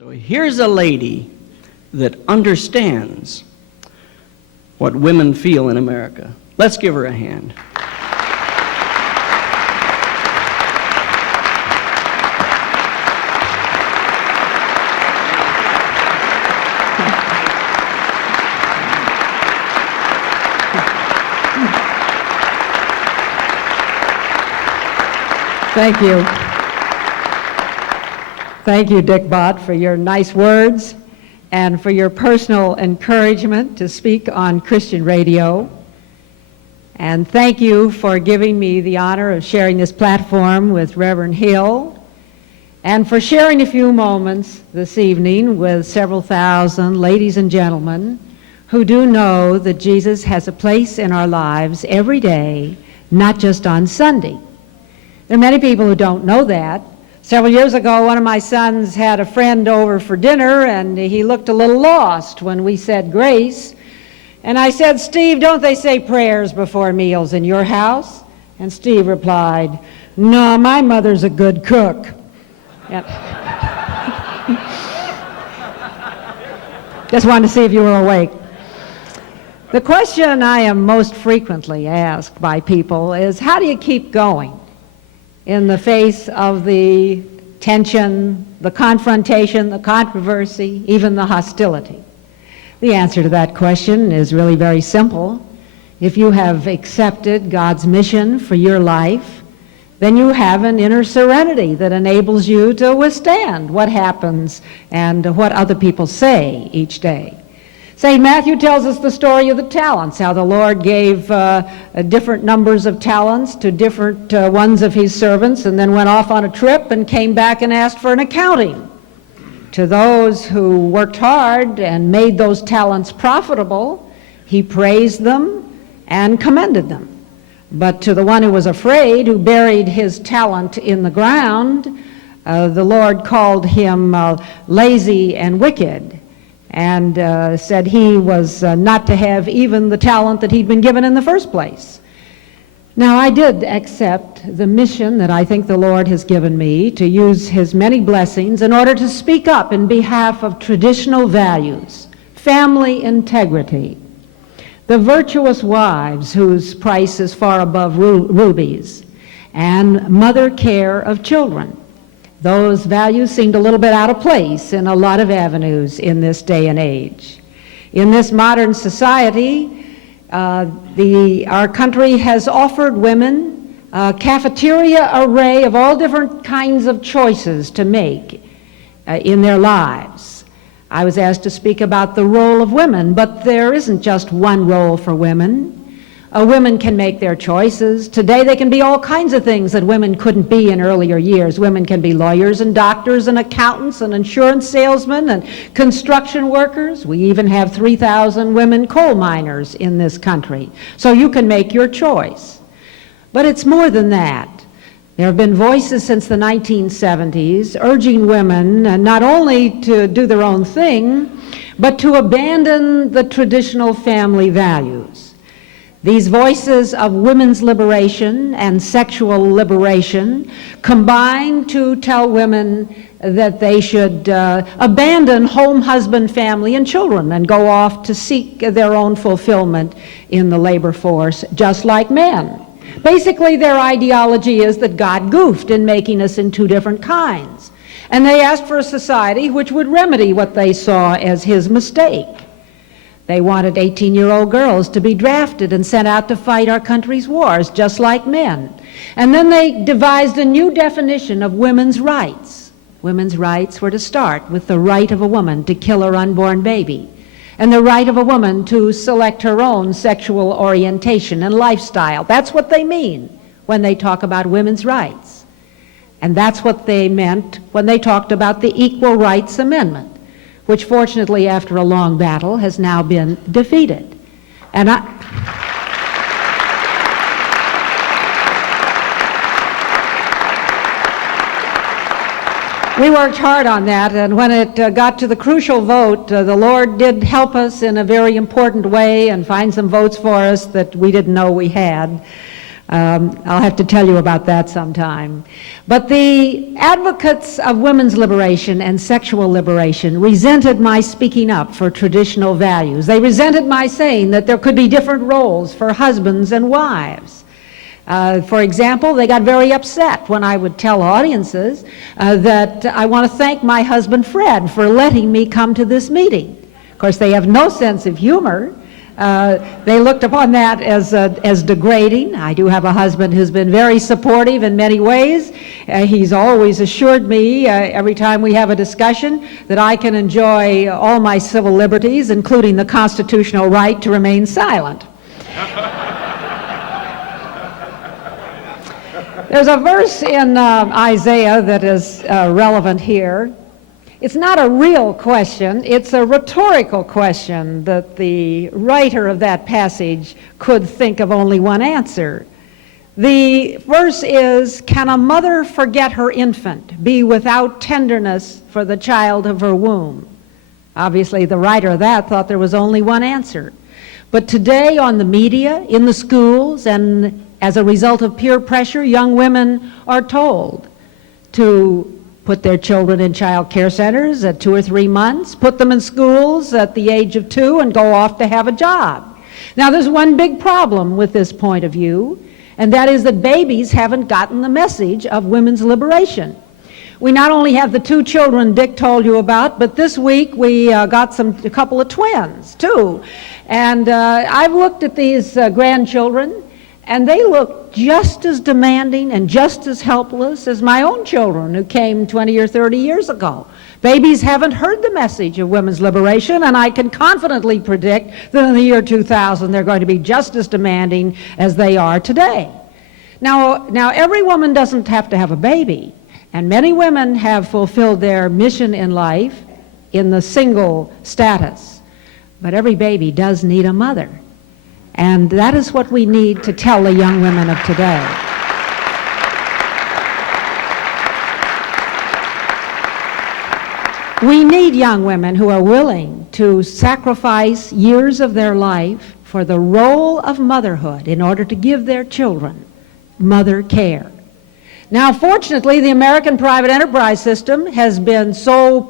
So here's a lady that understands what women feel in America. Let's give her a hand. Thank you. Thank you, Dick Bott, for your nice words and for your personal encouragement to speak on Christian radio. And thank you for giving me the honor of sharing this platform with Reverend Hill and for sharing a few moments this evening with several thousand ladies and gentlemen who do know that Jesus has a place in our lives every day, not just on Sunday. There are many people who don't know that. Several years ago, one of my sons had a friend over for dinner, and he looked a little lost when we said grace. And I said, "Steve, don't they say prayers before meals in your house?" And Steve replied, "No, my mother's a good cook." Yep. Just wanted to see if you were awake. The question I am most frequently asked by people is, how do you keep going in the face of the tension, the confrontation, the controversy, even the hostility? The answer to that question is really very simple. If you have accepted God's mission for your life, then you have an inner serenity that enables you to withstand what happens and what other people say each day. St. Matthew tells us the story of the talents, how the Lord gave different numbers of talents to different ones of his servants, and then went off on a trip and came back and asked for an accounting. To those who worked hard and made those talents profitable, he praised them and commended them. But to the one who was afraid, who buried his talent in the ground, the Lord called him lazy and wicked, and said he was not to have even the talent that he'd been given in the first place. Now, I did accept the mission that I think the Lord has given me to use his many blessings in order to speak up in behalf of traditional values, family integrity, the virtuous wives whose price is far above rubies, and mother care of children. Those values seemed a little bit out of place in a lot of avenues in this day and age. In this modern society, our country has offered women a cafeteria array of all different kinds of choices to make in their lives. I was asked to speak about the role of women, but there isn't just one role for women. Women can make their choices. Today they can be all kinds of things that women couldn't be in earlier years. Women can be lawyers and doctors and accountants and insurance salesmen and construction workers. We even have 3,000 women coal miners in this country. So you can make your choice. But it's more than that. There have been voices since the 1970s urging women not only to do their own thing, but to abandon the traditional family values. These voices of women's liberation and sexual liberation combine to tell women that they should abandon home, husband, family, and children and go off to seek their own fulfillment in the labor force, just like men. Basically, their ideology is that God goofed in making us in two different kinds, and they asked for a society which would remedy what they saw as his mistake. They wanted 18-year-old girls to be drafted and sent out to fight our country's wars, just like men. And then they devised a new definition of women's rights. Women's rights were to start with the right of a woman to kill her unborn baby, and the right of a woman to select her own sexual orientation and lifestyle. That's what they mean when they talk about women's rights. And that's what they meant when they talked about the Equal Rights Amendment, which fortunately, after a long battle, has now been defeated. And we worked hard on that, and when it got to the crucial vote, the Lord did help us in a very important way and find some votes for us that we didn't know we had. I'll have to tell you about that sometime. But the advocates of women's liberation and sexual liberation resented my speaking up for traditional values. They resented my saying that there could be different roles for husbands and wives. For example, they got very upset when I would tell audiences that I want to thank my husband Fred for letting me come to this meeting. Of course, they have no sense of humor. They looked upon that as degrading. I do have a husband who's been very supportive in many ways. He's always assured me every time we have a discussion that I can enjoy all my civil liberties, including the constitutional right to remain silent. There's a verse in Isaiah that is relevant here. It's not a real question, it's a rhetorical question that the writer of that passage could think of only one answer. The verse is, "Can a mother forget her infant, be without tenderness for the child of her womb?" Obviously, the writer of that thought there was only one answer. But today on the media, in the schools, and as a result of peer pressure, young women are told to put their children in child care centers at 2 or 3 months, put them in schools at the age of 2, and go off to have a job. Now, there's one big problem with this point of view, and that is that babies haven't gotten the message of women's liberation. We not only have the 2 children Dick told you about, but this week we got a couple of twins, too. And I've looked at these grandchildren, and they look just as demanding and just as helpless as my own children who came 20 or 30 years ago. Babies haven't heard the message of women's liberation, and I can confidently predict that in the year 2000 they're going to be just as demanding as they are today. Now every woman doesn't have to have a baby, and many women have fulfilled their mission in life in the single status, but every baby does need a mother. And that is what we need to tell the young women of today. We need young women who are willing to sacrifice years of their life for the role of motherhood in order to give their children mother care. Now, fortunately, the American private enterprise system has been so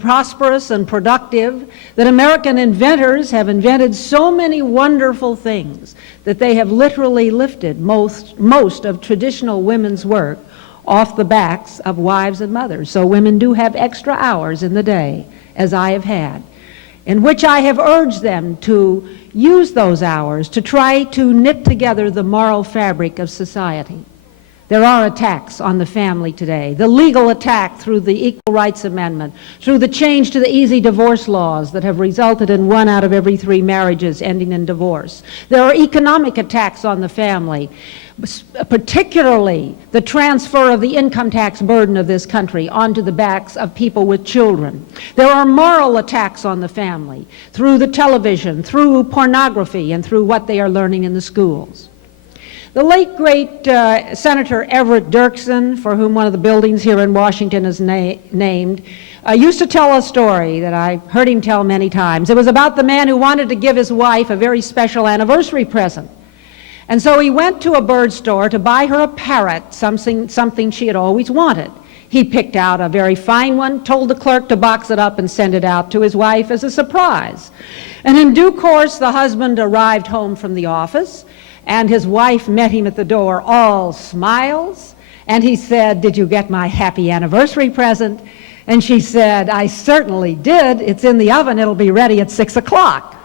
prosperous and productive that American inventors have invented so many wonderful things that they have literally lifted most of traditional women's work off the backs of wives and mothers. So women do have extra hours in the day, as I have had, in which I have urged them to use those hours to try to knit together the moral fabric of society. There are attacks on the family today. The legal attack through the Equal Rights Amendment, through the change to the easy divorce laws that have resulted in 1 out of every 3 marriages ending in divorce. There are economic attacks on the family, particularly the transfer of the income tax burden of this country onto the backs of people with children. There are moral attacks on the family through the television, through pornography, and through what they are learning in the schools. The late, great Senator Everett Dirksen, for whom one of the buildings here in Washington is named, used to tell a story that I heard him tell many times. It was about the man who wanted to give his wife a very special anniversary present. And so he went to a bird store to buy her a parrot, something she had always wanted. He picked out a very fine one, told the clerk to box it up and send it out to his wife as a surprise. And in due course, the husband arrived home from the office, and his wife met him at the door, all smiles, and he said, "Did you get my happy anniversary present?" And she said, "I certainly did. It's in the oven. It'll be ready at 6 o'clock.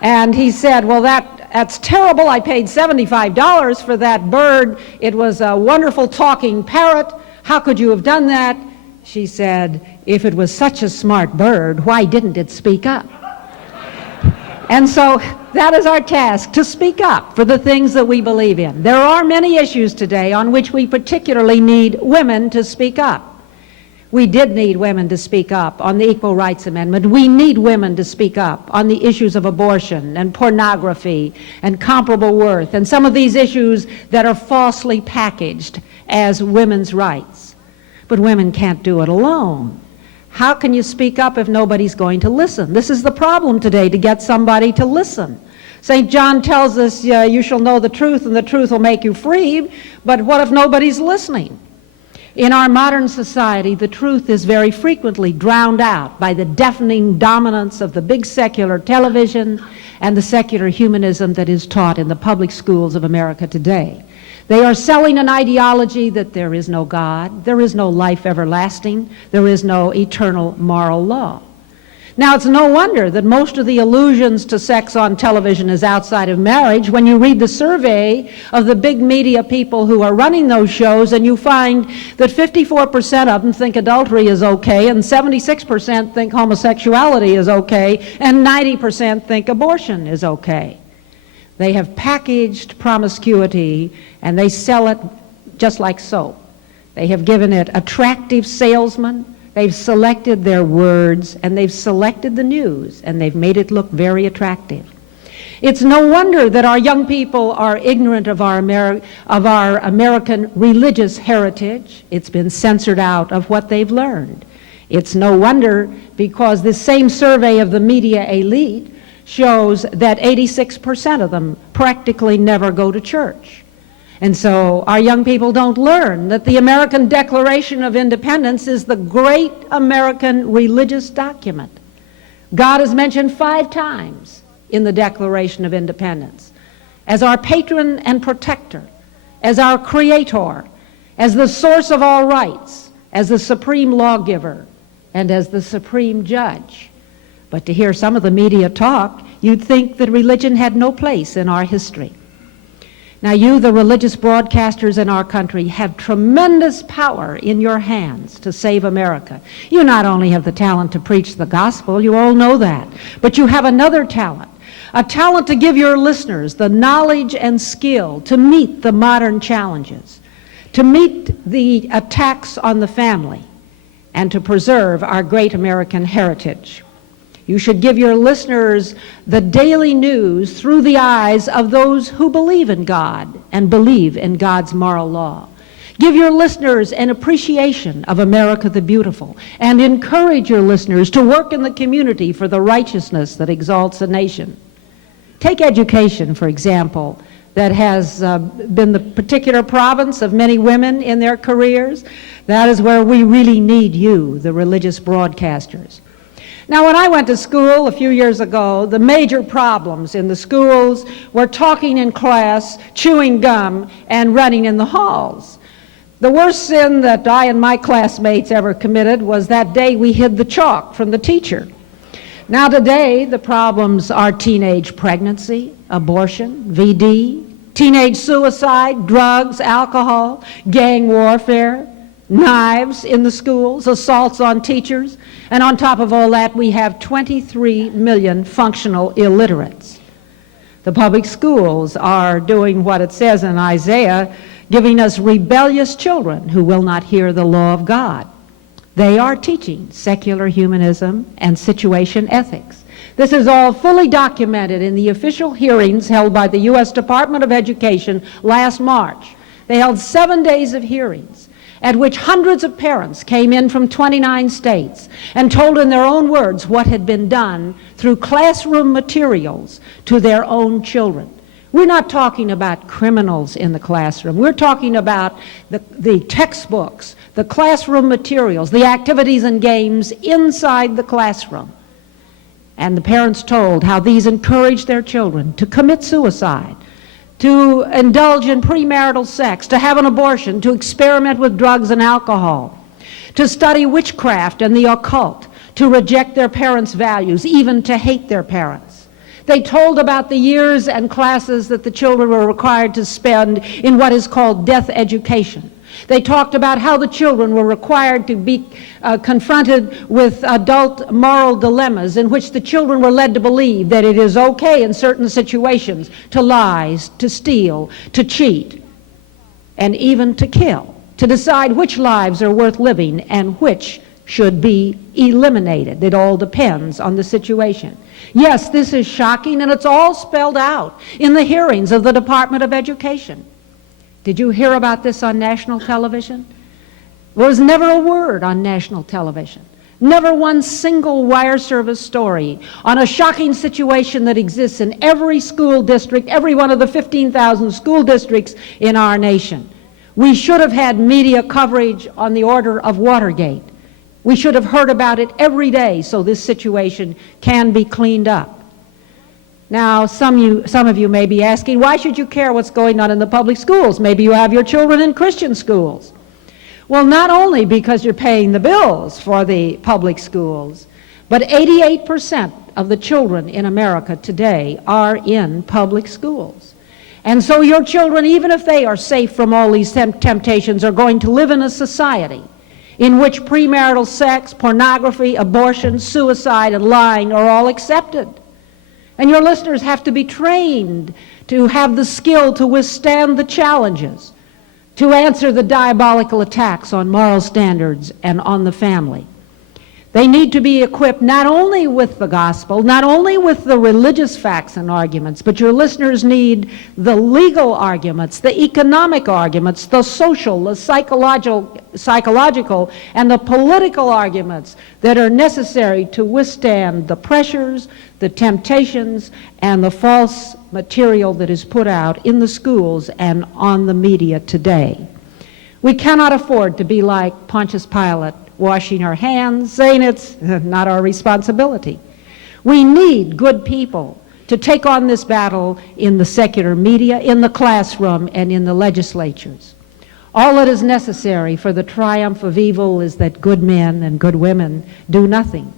And he said, "Well, that's terrible. I paid $75 for that bird. It was a wonderful talking parrot. How could you have done that?" She said, "If it was such a smart bird, why didn't it speak up?" And so that is our task, to speak up for the things that we believe in. There are many issues today on which we particularly need women to speak up. We did need women to speak up on the Equal Rights Amendment. We need women to speak up on the issues of abortion and pornography and comparable worth and some of these issues that are falsely packaged as women's rights. But women can't do it alone. How can you speak up if nobody's going to listen? This is the problem today, to get somebody to listen. St. John tells us, you shall know the truth and the truth will make you free, but what if nobody's listening? In our modern society, the truth is very frequently drowned out by the deafening dominance of the big secular television and the secular humanism that is taught in the public schools of America today. They are selling an ideology that there is no God, there is no life everlasting, there is no eternal moral law. Now, it's no wonder that most of the allusions to sex on television is outside of marriage when you read the survey of the big media people who are running those shows, and you find that 54% of them think adultery is okay, and 76% think homosexuality is okay, and 90% think abortion is okay. They have packaged promiscuity, and they sell it just like soap. They have given it attractive salesmen. They've selected their words, and they've selected the news, and they've made it look very attractive. It's no wonder that our young people are ignorant of our American religious heritage. It's been censored out of what they've learned. It's no wonder because this same survey of the media elite shows that 86% of them practically never go to church. And so our young people don't learn that the American Declaration of Independence is the great American religious document. God is mentioned 5 times in the Declaration of Independence as our patron and protector, as our creator, as the source of all rights, as the supreme lawgiver, and as the supreme judge. But to hear some of the media talk, you'd think that religion had no place in our history. Now you, the religious broadcasters in our country, have tremendous power in your hands to save America. You not only have the talent to preach the gospel, you all know that, but you have another talent, a talent to give your listeners the knowledge and skill to meet the modern challenges, to meet the attacks on the family, and to preserve our great American heritage. You should give your listeners the daily news through the eyes of those who believe in God and believe in God's moral law. Give your listeners an appreciation of America the Beautiful, and encourage your listeners to work in the community for the righteousness that exalts a nation. Take education, for example, that has been the particular province of many women in their careers. That is where we really need you, the religious broadcasters. Now, when I went to school a few years ago, the major problems in the schools were talking in class, chewing gum, and running in the halls. The worst sin that I and my classmates ever committed was that day we hid the chalk from the teacher. Now today, the problems are teenage pregnancy, abortion, VD, teenage suicide, drugs, alcohol, gang warfare, knives in the schools, assaults on teachers, and on top of all that, we have 23 million functional illiterates. The public schools are doing what it says in Isaiah, giving us rebellious children who will not hear the law of God. They are teaching secular humanism and situation ethics. This is all fully documented in the official hearings held by the U.S. Department of Education last March. They held 7 days of hearings, at which hundreds of parents came in from 29 states and told in their own words what had been done through classroom materials to their own children. We're not talking about criminals in the classroom. We're talking about the textbooks, the classroom materials, the activities and games inside the classroom. And the parents told how these encouraged their children to commit suicide, to indulge in premarital sex, to have an abortion, to experiment with drugs and alcohol, to study witchcraft and the occult, to reject their parents' values, even to hate their parents. They told about the years and classes that the children were required to spend in what is called death education. They talked about how the children were required to be confronted with adult moral dilemmas in which the children were led to believe that it is okay in certain situations to lie, to steal, to cheat, and even to kill, to decide which lives are worth living and which should be eliminated. It all depends on the situation. Yes, this is shocking, and it's all spelled out in the hearings of the Department of Education. Did you hear about this on national television? There was never a word on national television. Never one single wire service story on a shocking situation that exists in every school district, every one of the 15,000 school districts in our nation. We should have had media coverage on the order of Watergate. We should have heard about it every day so this situation can be cleaned up. Now, some of you may be asking, why should you care what's going on in the public schools? Maybe you have your children in Christian schools. Well, not only because you're paying the bills for the public schools, but 88% of the children in America today are in public schools. And so your children, even if they are safe from all these temptations, are going to live in a society in which premarital sex, pornography, abortion, suicide, and lying are all accepted. And your listeners have to be trained to have the skill to withstand the challenges, to answer the diabolical attacks on moral standards and on the family. They need to be equipped not only with the gospel, not only with the religious facts and arguments, but your listeners need the legal arguments, the economic arguments, the social, the psychological, and the political arguments that are necessary to withstand the pressures, the temptations, and the false material that is put out in the schools and on the media today. We cannot afford to be like Pontius Pilate, washing our hands, saying it's not our responsibility. We need good people to take on this battle in the secular media, in the classroom, and in the legislatures. All that is necessary for the triumph of evil is that good men and good women do nothing.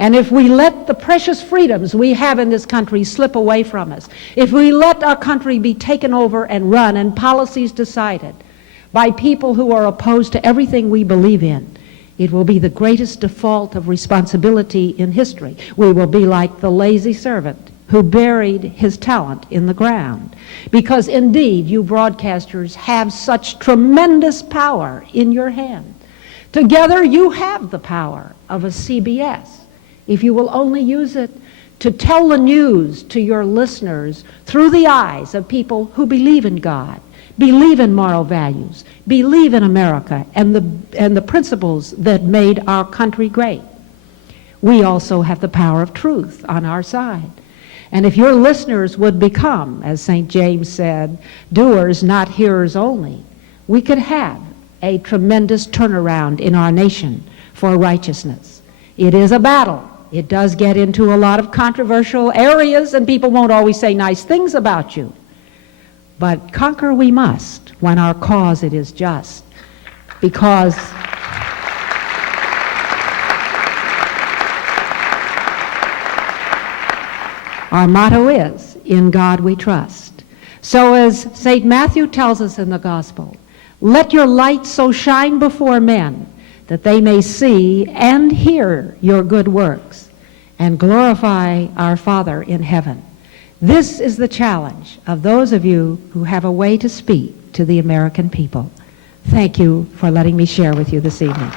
And if we let the precious freedoms we have in this country slip away from us, if we let our country be taken over and run and policies decided by people who are opposed to everything we believe in, it will be the greatest default of responsibility in history. We will be like the lazy servant who buried his talent in the ground. Because indeed, you broadcasters have such tremendous power in your hand. Together, you have the power of a CBS, if you will only use it to tell the news to your listeners through the eyes of people who believe in God, believe in moral values, believe in America and the principles that made our country great. We also have the power of truth on our side. And if your listeners would become, as St. James said, doers, not hearers only, we could have a tremendous turnaround in our nation for righteousness. It is a battle. It does get into a lot of controversial areas, and people won't always say nice things about you. But conquer we must when our cause it is just, because our motto is, in God we trust. So as St. Matthew tells us in the gospel, let your light so shine before men that they may see and hear your good works and glorify our Father in heaven. This is the challenge of those of you who have a way to speak to the American people. Thank you for letting me share with you this evening.